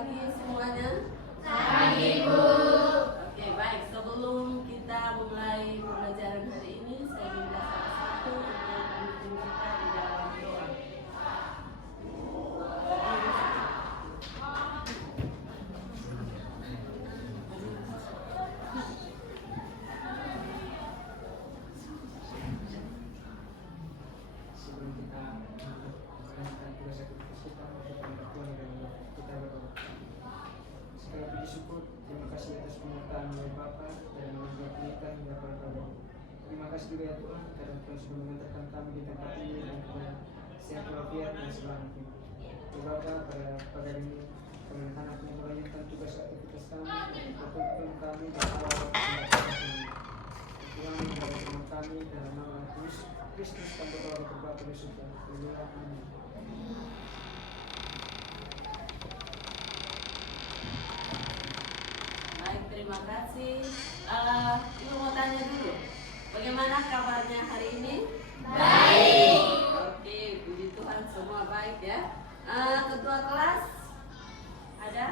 pagi semuanya. Pagi, Bu. Oke, baik. Sebelum kita mulai pembelajaran hari ini, saya minta salah satu untuk memimpin kita di dalam doa. Sebelum kita melakukan tugas aktivitas kita untuk Tuhan dan kita berdoa. Sekali lagi syukur, terima kasih atas penyertaan dari Bapa dan mengajar kita hingga pada kami. Terima kasih juga ya Tuhan karena Tuhan sudah mengantarkan kami di tempat ini dan Tuhan sehat walafiat dan selamat. Bapa pada pagi ini kami anak-anak melanjutkan tugas aktivitas kami untuk Tuhan kami dan Allah Tuhan bersama kami dalam nama Kristus kami berdoa berbapa dan surga. Amin. Baik, terima kasih. Ibu mau tanya dulu, bagaimana kabarnya hari ini? Baik. Oke, puji Tuhan semua baik ya. Ketua kelas ada?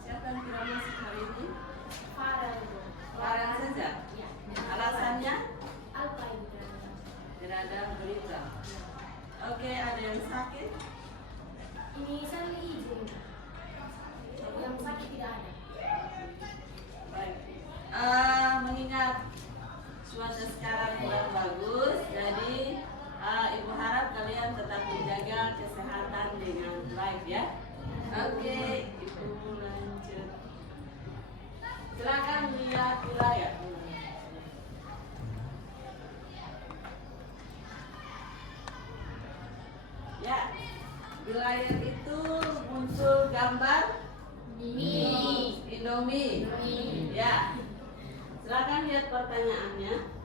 Siapa yang tidak masuk hari ini? Farel saja. Alasannya? Tidak ada berita. Oke, ada yang sakit? Ini saya izin. Yang sakit tidak ada. Baik. Mengingat cuaca sekarang kurang bagus, jadi Ibu harap kalian tetap menjaga kesehatan dengan baik ya. Oke, Ibu lanjut. Silakan lihat wilayah. Ya, wilayah itu muncul gambar Indomie. Ya, silakan lihat pertanyaannya.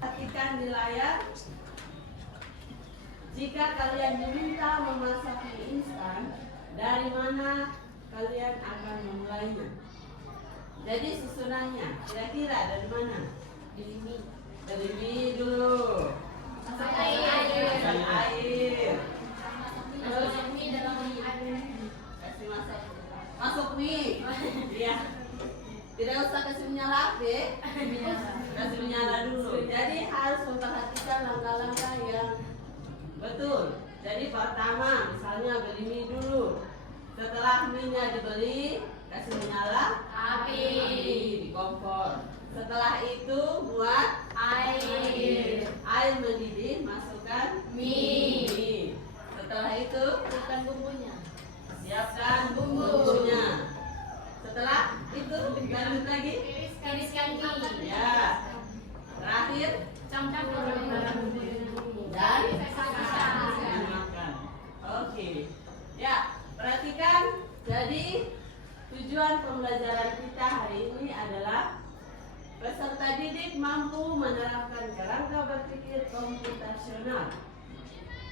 Perhatikan di layar. Jika kalian diminta memasak mie instan, dari mana kalian akan memulainya? Jadi susunannya, kira-kira dari mana? Dari mie dulu. Masak air. Masak air. Terus Masuk mie dalam air. kasih masuk mie. Iya. Tidak usah kasih menyala, Be. Kasih menyala dulu. Jadi harus memperhatikan langkah-langkah yang betul. Jadi pertama, misalnya beli mie dulu. Setelah mie-nya dibeli, kasih menyala Api. di kompor. Setelah itu buat Air. Air mendidih, masukkan Mie. Setelah itu Bukan bumbunya. siapkan Bumbu. bumbunya. Setelah itu lanjut lagi. Tiriskan mie. Ya. Terakhir Campur dan makan. makan. Oke. Ya, perhatikan. Jadi tujuan pembelajaran kita hari ini adalah peserta didik mampu menerapkan kerangka berpikir komputasional.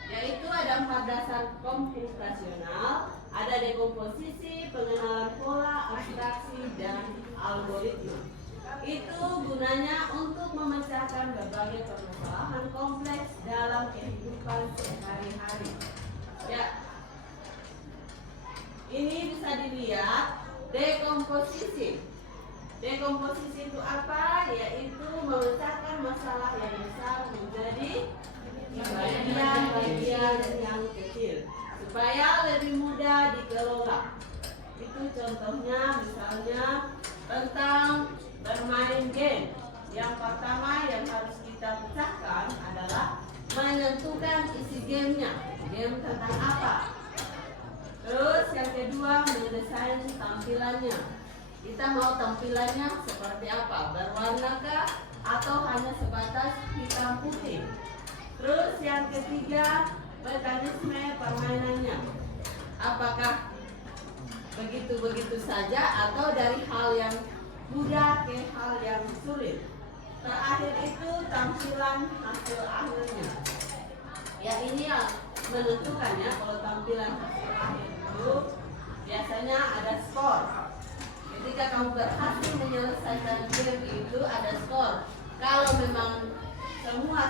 Yaitu ada 4 dasar komputasional, ada dekomposisi, pengenalan pola, abstraksi, dan algoritma. Itu gunanya untuk memecahkan berbagai permasalahan kompleks dalam kehidupan sehari-hari. Ya, ini bisa dilihat dekomposisi. Dekomposisi itu apa? Yaitu memecahkan masalah yang besar menjadi bagian-bagian yang kecil supaya lebih mudah dikelola. Itu contohnya misalnya tentang bermain game. Yang pertama yang harus kita pecahkan adalah menentukan isi gamenya. Game tentang apa? Terus yang kedua mendesain tampilannya. Kita mau tampilannya seperti apa? Berwarnakah atau hanya sebatas hitam putih? Terus yang ketiga mekanisme permainannya. Apakah begitu-begitu saja atau dari hal yang mudah ke hal yang sulit? Terakhir itu tampilan hasil akhirnya. Ya ini yang menentukannya. Kalau tampilan hasil akhir itu biasanya ada skor. Ketika kamu berhasil menyelesaikan game itu ada skor. Kalau memang semua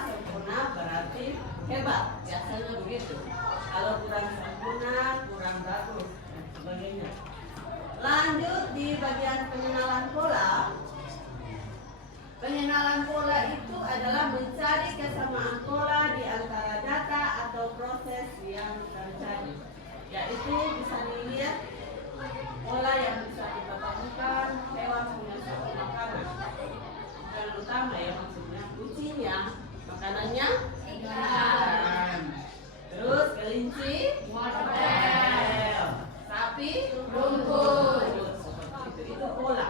hebat, biasanya begitu. Kalau kurang sempurna, kurang bagus dan sebagainya. Lanjut di bagian pengenalan pola. Pengenalan pola itu adalah mencari kesamaan pola di antara data atau proses yang terjadi. Yaitu bisa dilihat pola yang bisa kita temukan hewan punya satu makanan. Yang utama ya maksudnya kucingnya makanannya ikan. Terus kelinci wortel. Sapi rumput. Seperti itu pola.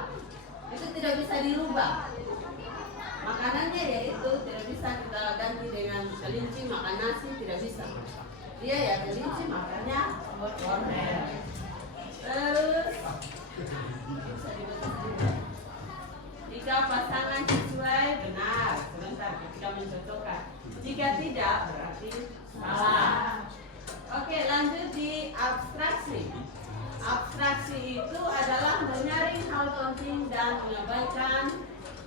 Itu tidak bisa dirubah. Makanannya yaitu tidak bisa kita ganti dengan kelinci makan nasi, tidak bisa. Dia ya kelinci makannya wortel. Terus bisa dibaca juga. Jika pasangan sesuai benar, sebentar ketika mencocokkan. Jika tidak berarti salah. Oke, lanjut di abstraksi. Abstraksi itu adalah menyaring hal penting dan mengabaikan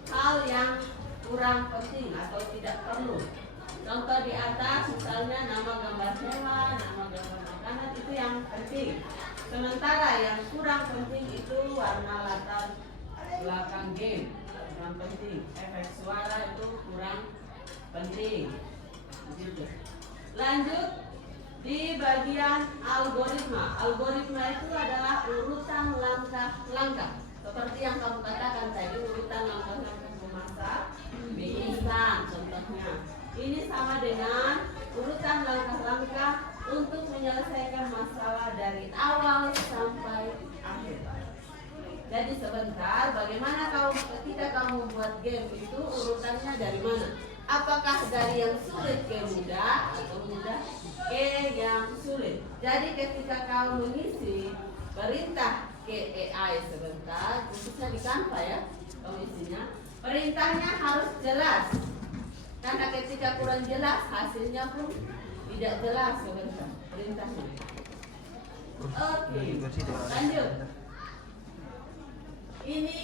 hal yang kurang penting atau tidak perlu. Contoh di atas misalnya nama gambar hewan, nama gambar makanan itu yang penting. Sementara yang kurang penting itu warna latar belakang game, kurang penting. Efek suara itu kurang penting. Begitu. Lanjut di bagian algoritma. Algoritma itu adalah urutan langkah-langkah. Seperti yang kamu katakan tadi, urutan langkah-langkah memasak mie instan contohnya. Ini sama dengan urutan langkah-langkah untuk menyelesaikan masalah dari awal sampai akhir. Jadi sebentar, bagaimana ketika kamu buat game itu urutannya dari mana? Apakah dari yang sulit ke mudah atau mudah ke yang sulit? Jadi ketika kamu mengisi perintah ke AI sebentar, khususnya di Canva ya, isinya perintahnya harus jelas. Karena ketika kurang jelas, hasilnya pun tidak jelas sebentar perintahnya. Oke, lanjut. Ini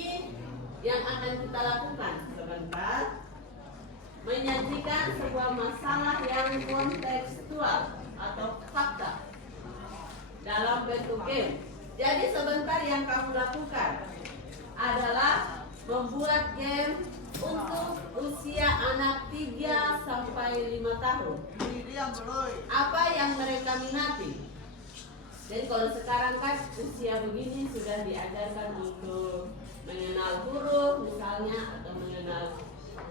yang akan kita lakukan sebentar. Menyajikan sebuah masalah yang kontekstual atau fakta dalam bentuk game. Jadi sebentar yang kamu lakukan adalah membuat game untuk usia anak 3 sampai 5 tahun. Apa yang mereka minati? Jadi kalau sekarang kan usia begini sudah diajarkan untuk mengenal huruf misalnya atau mengenal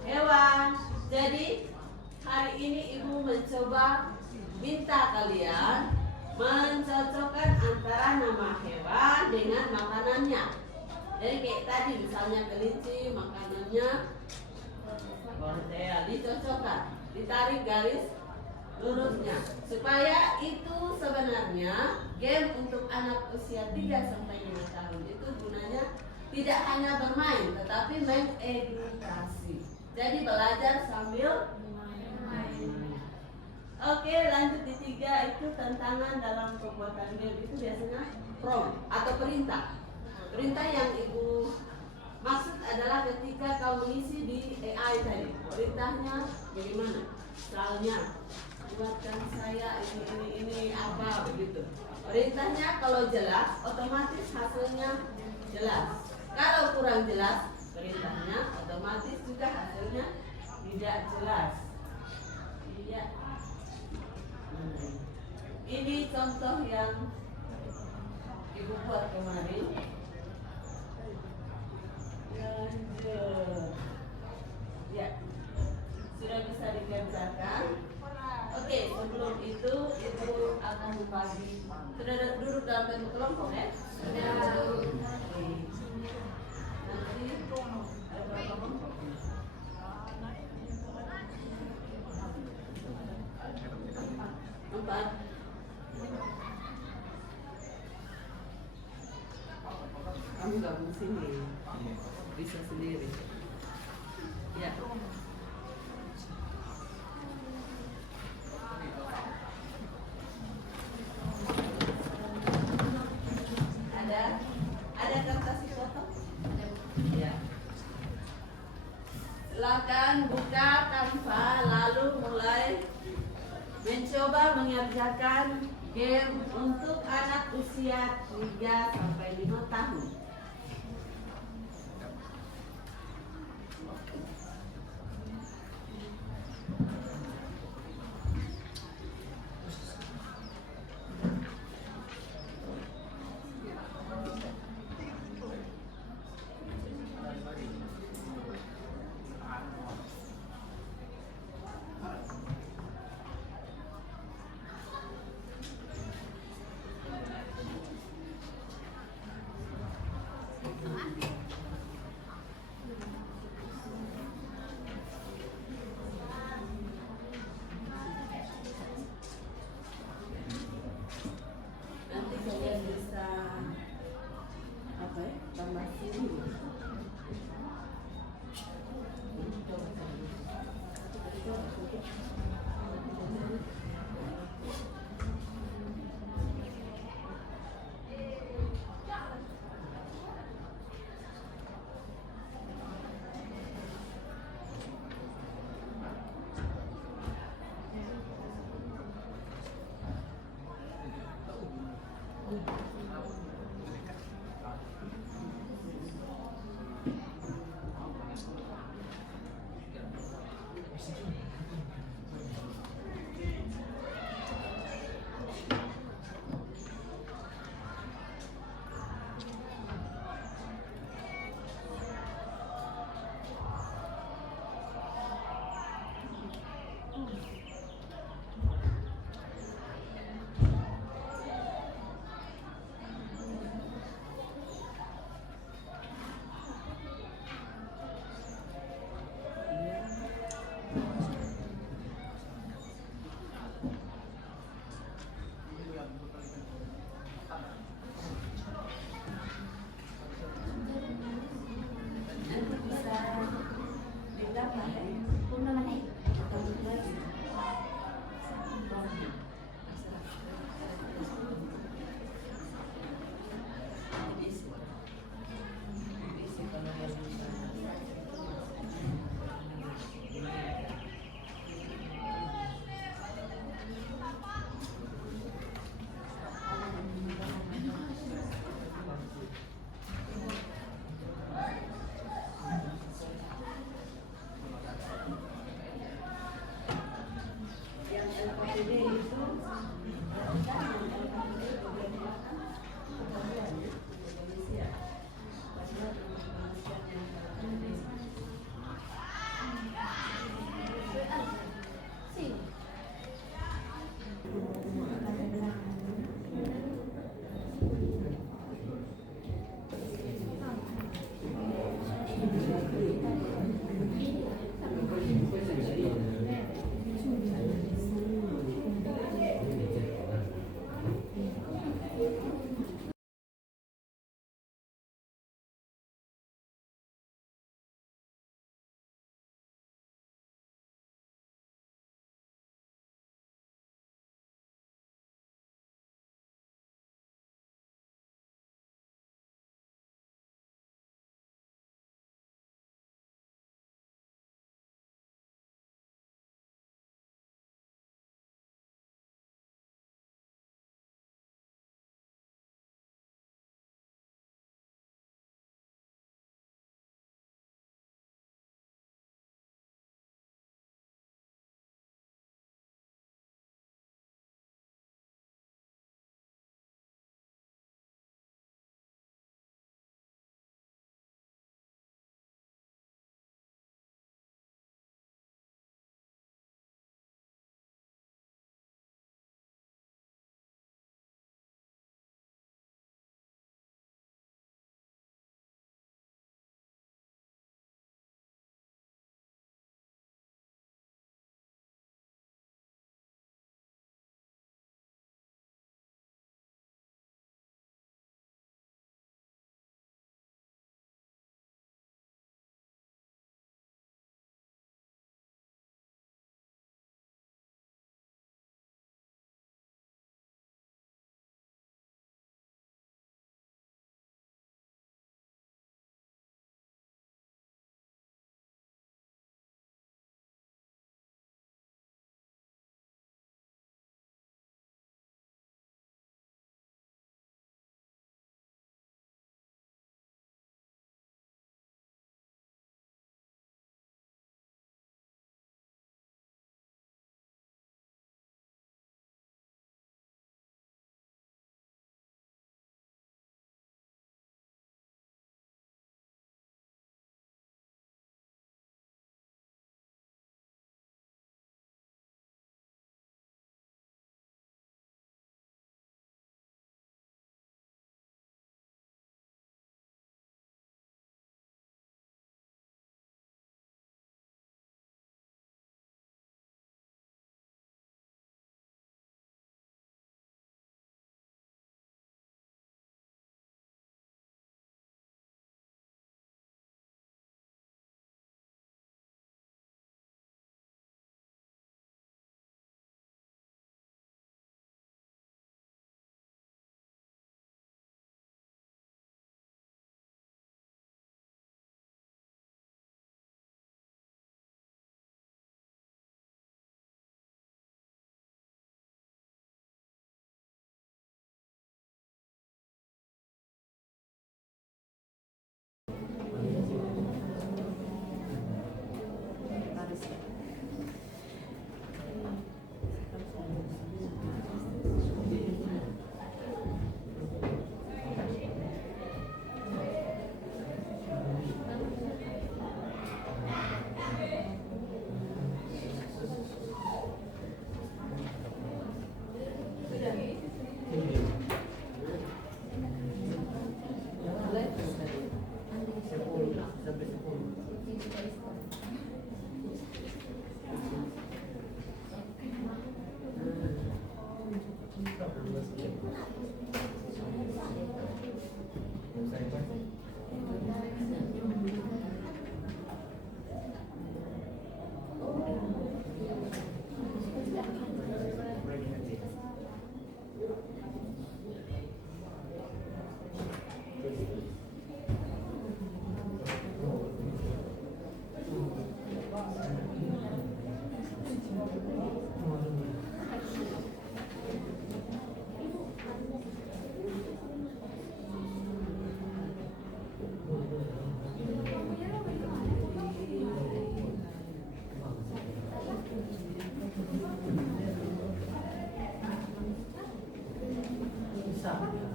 hewan. Jadi hari ini ibu mencoba minta kalian mencocokkan antara nama hewan dengan makanannya. Jadi kayak tadi misalnya kelinci makanannya wortel, dicocokkan, ditarik garis lurusnya supaya itu sebenarnya game untuk anak usia 3 sampai 5 tahun itu gunanya tidak hanya bermain tetapi mengedukasi. Jadi belajar sambil main. Oke, lanjut di 3 itu tantangan dalam pembuatan game itu biasanya prompt atau perintah. Perintah yang ibu maksud adalah ketika kau mengisi di AI tadi, perintahnya bagaimana? Misalnya, buatkan saya ini apa begitu. Perintahnya kalau jelas, otomatis hasilnya jelas. Kalau kurang jelas, perintahnya otomatis juga hasilnya tidak jelas. Tidak. Ini contoh yang ibu buat kemarin. Lanjut. Ya, sudah bisa dikerjakan. Oke, sebelum itu ibu akan membagi. Sudah duduk dalam bentuk kelompok ya? Sudah. Oke. Nanti ada berapa kelompok? 4. Kamu gabung sini, bisa sendiri. Ya. Ada kertas foto? Ya. Silakan buka Canva lalu mulai mencoba mengerjakan game untuk anak usia 3 sampai 5 tahun. Nanti kalian bisa tambah sini.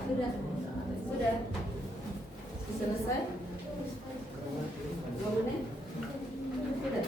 Sudah. Sudah. Selesai? 2 menit? Sudah.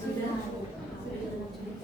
Sudah.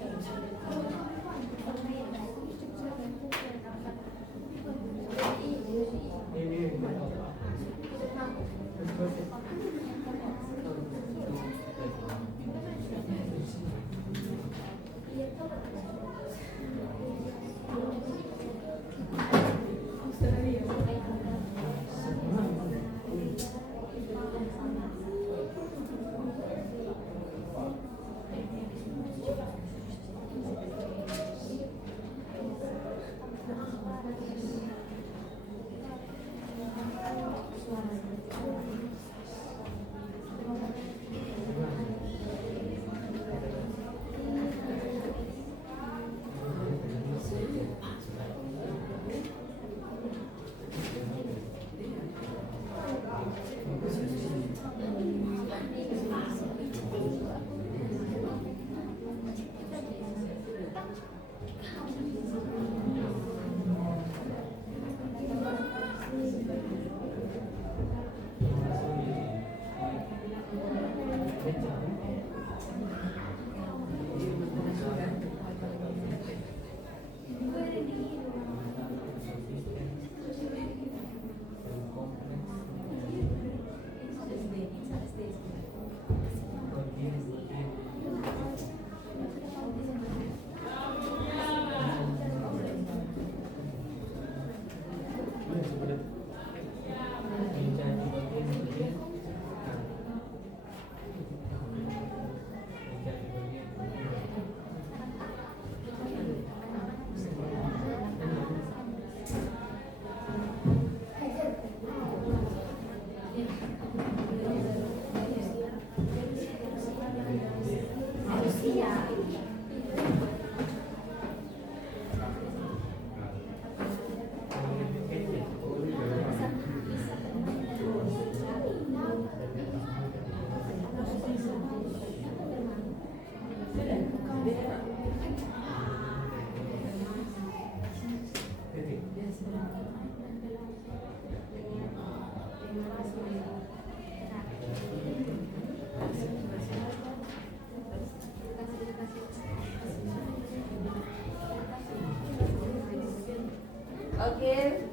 Oke,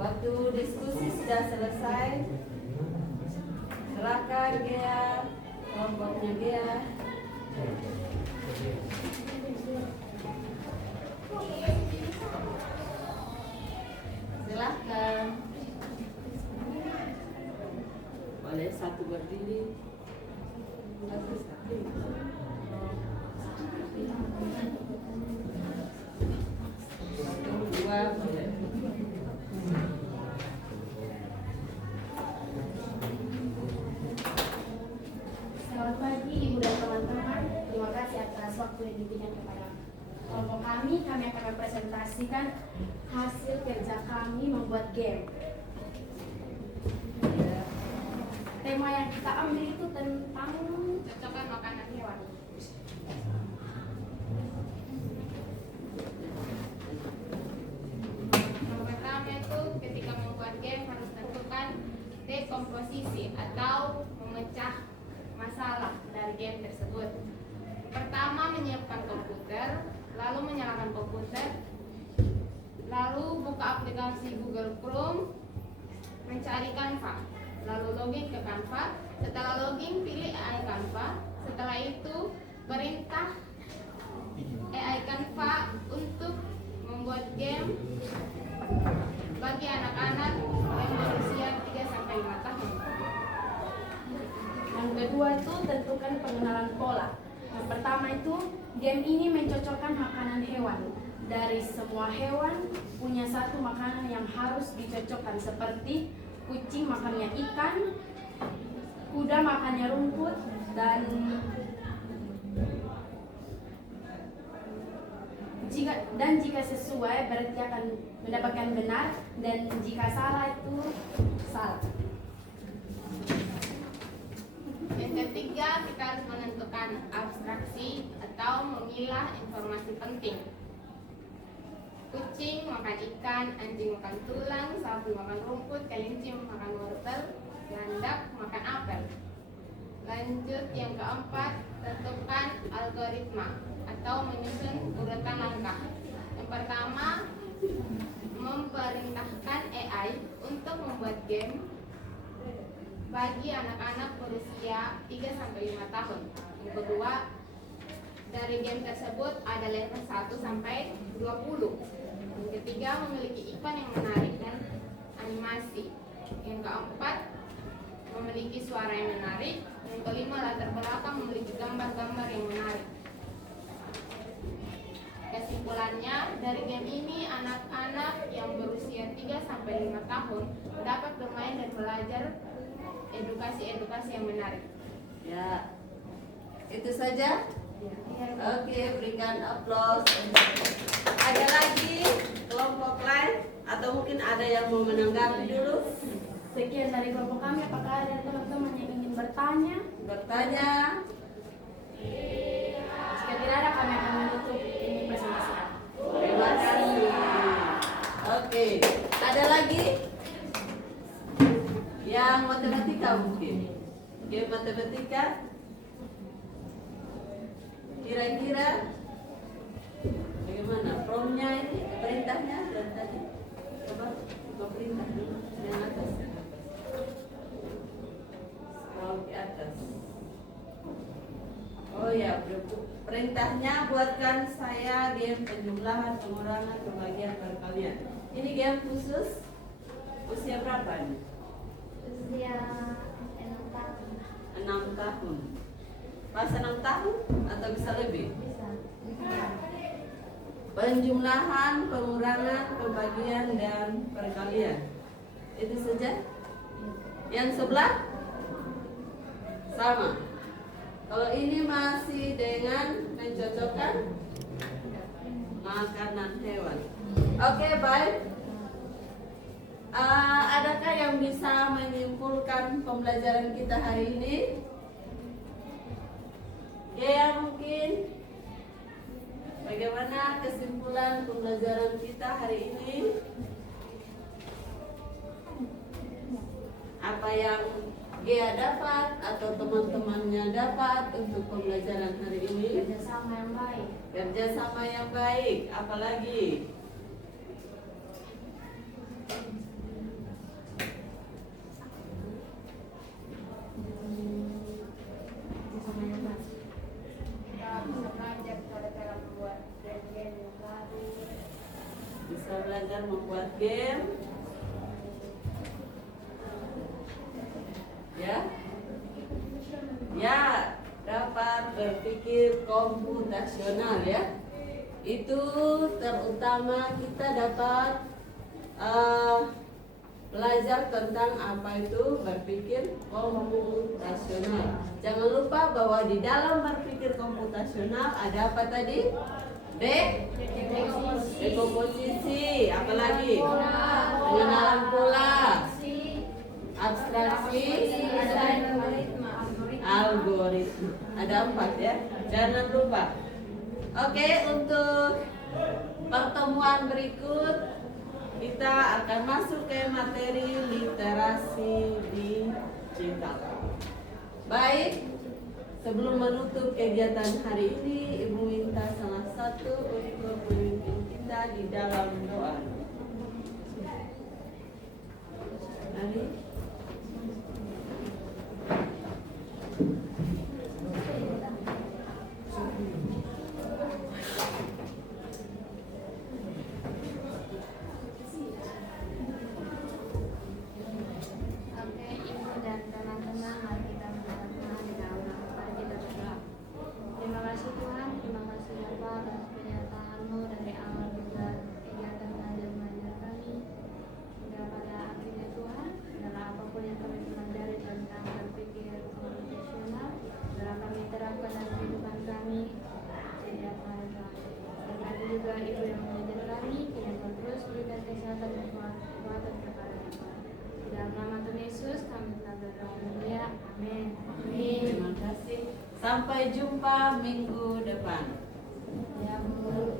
waktu diskusi sudah selesai. Silakan Gea, kelompoknya Gea. Silakan. Boleh satu berdiri. Satu. Dua, boleh. Selamat pagi Ibu dan teman-teman. Terima kasih atas waktu yang diberikan kepada kelompok kami. Kami akan mempresentasikan hasil kerja kami membuat game. Tema yang kita ambil itu tentang cocokkan makanan hewan. Yang pertama itu ketika membuat game harus tentukan dekomposisi atau memecah masalah dari game tersebut. Pertama, menyiapkan komputer, lalu menyalakan komputer, lalu buka aplikasi Google Chrome, mencari Canva, lalu login ke Canva. Setelah login, pilih AI Canva. Setelah itu, perintah AI Canva untuk membuat game bagi anak-anak yang berusia 3-5 tahun. Yang kedua itu tentukan pengenalan pola. Yang pertama itu game ini mencocokkan makanan hewan. Dari semua hewan punya satu makanan yang harus dicocokkan, seperti kucing makannya ikan, kuda makannya rumput, dan jika sesuai berarti akan mendapatkan benar, dan jika salah itu salah. Yang ketiga, kita harus menentukan abstraksi atau memilah informasi penting. Kucing makan ikan, anjing makan tulang, sapi makan rumput, kelinci makan wortel, landak makan apel. Lanjut yang keempat, tentukan algoritma atau menyusun urutan langkah. Yang pertama, memerintahkan AI untuk membuat game bagi anak-anak berusia 3-5 tahun. Yang kedua, dari game tersebut ada level 1 sampai 20. Yang ketiga, memiliki ikon yang menarik dan animasi. Yang keempat, memiliki suara yang menarik. Yang kelima, latar belakang memiliki gambar-gambar yang menarik. Kesimpulannya, dari game ini anak-anak yang berusia 3-5 tahun dapat bermain dan belajar edukasi yang menarik. Ya, itu saja. Oke, berikan aplaus. Ada lagi kelompok lain atau mungkin ada yang mau menanggapi dulu? Sekian dari kelompok kami. Apakah ada teman-teman yang ingin bertanya? Bertanya? Jika tidak ada, kami akan menutup ini presentasi kami. Terima kasih. Oke, ada lagi yang matematika mungkin? Game matematika? Kira-kira bagaimana? Promnya ini, perintahnya dan tadi coba perintah dulu yang atas. Scroll ke atas. Oh ya, perintahnya buatkan saya game penjumlahan, pengurangan, pembagian, perkalian. Ini game khusus usia berapa nih? Usia 6 tahun. 6 tahun. Pas 6 tahun atau bisa lebih? Bisa. Penjumlahan, pengurangan, pembagian, dan perkalian. Itu saja. Yang sebelah sama. Kalau ini masih dengan mencocokkan makanan hewan. Oke, baik. Adakah yang bisa menyimpulkan pembelajaran kita hari ini? Ya, mungkin bagaimana kesimpulan pembelajaran kita hari ini? Apa yang Gea dapat atau teman-temannya dapat untuk pembelajaran hari ini? Kerjasama yang baik. Kerjasama yang baik. Apalagi? belajar membuat game. Ya, ya dapat berpikir komputasional ya. Itu terutama kita dapat belajar tentang apa itu berpikir komputasional. Jangan lupa bahwa di dalam berpikir komputasional ada apa tadi? Dekomposisi, apalagi pengenalan pola, abstraksi, algoritma. Ada 4 ya, jangan lupa. Oke, untuk pertemuan berikut kita akan masuk ke materi literasi digital. Baik, sebelum menutup kegiatan hari ini, Ibu minta salah satu untuk memimpin kita di dalam doa. Mari. Oke, Ibu dan teman-teman, mari kita berdoa di dalam nama. Mari kita berdoa. Terima kasih Tuhan, terima kasih Bapa atas penyertaan-Mu dari awal juga kegiatan mengajar kami hingga pada akhirnya Tuhan. Dalam apapun yang kami pelajari tentang berpikir komputasional, dalam kami terapkan dalam kehidupan kami setiap hari kami. Berkati juga Ibu yang mengajar kami, kiranya terus berikan kesehatan dan kekuatan kepada kami. Di dalam nama Tuhan Yesus kami telah berdoa. Haleluya. Amin. Amin. Terima kasih. Sampai jumpa minggu depan. Ya, Bu.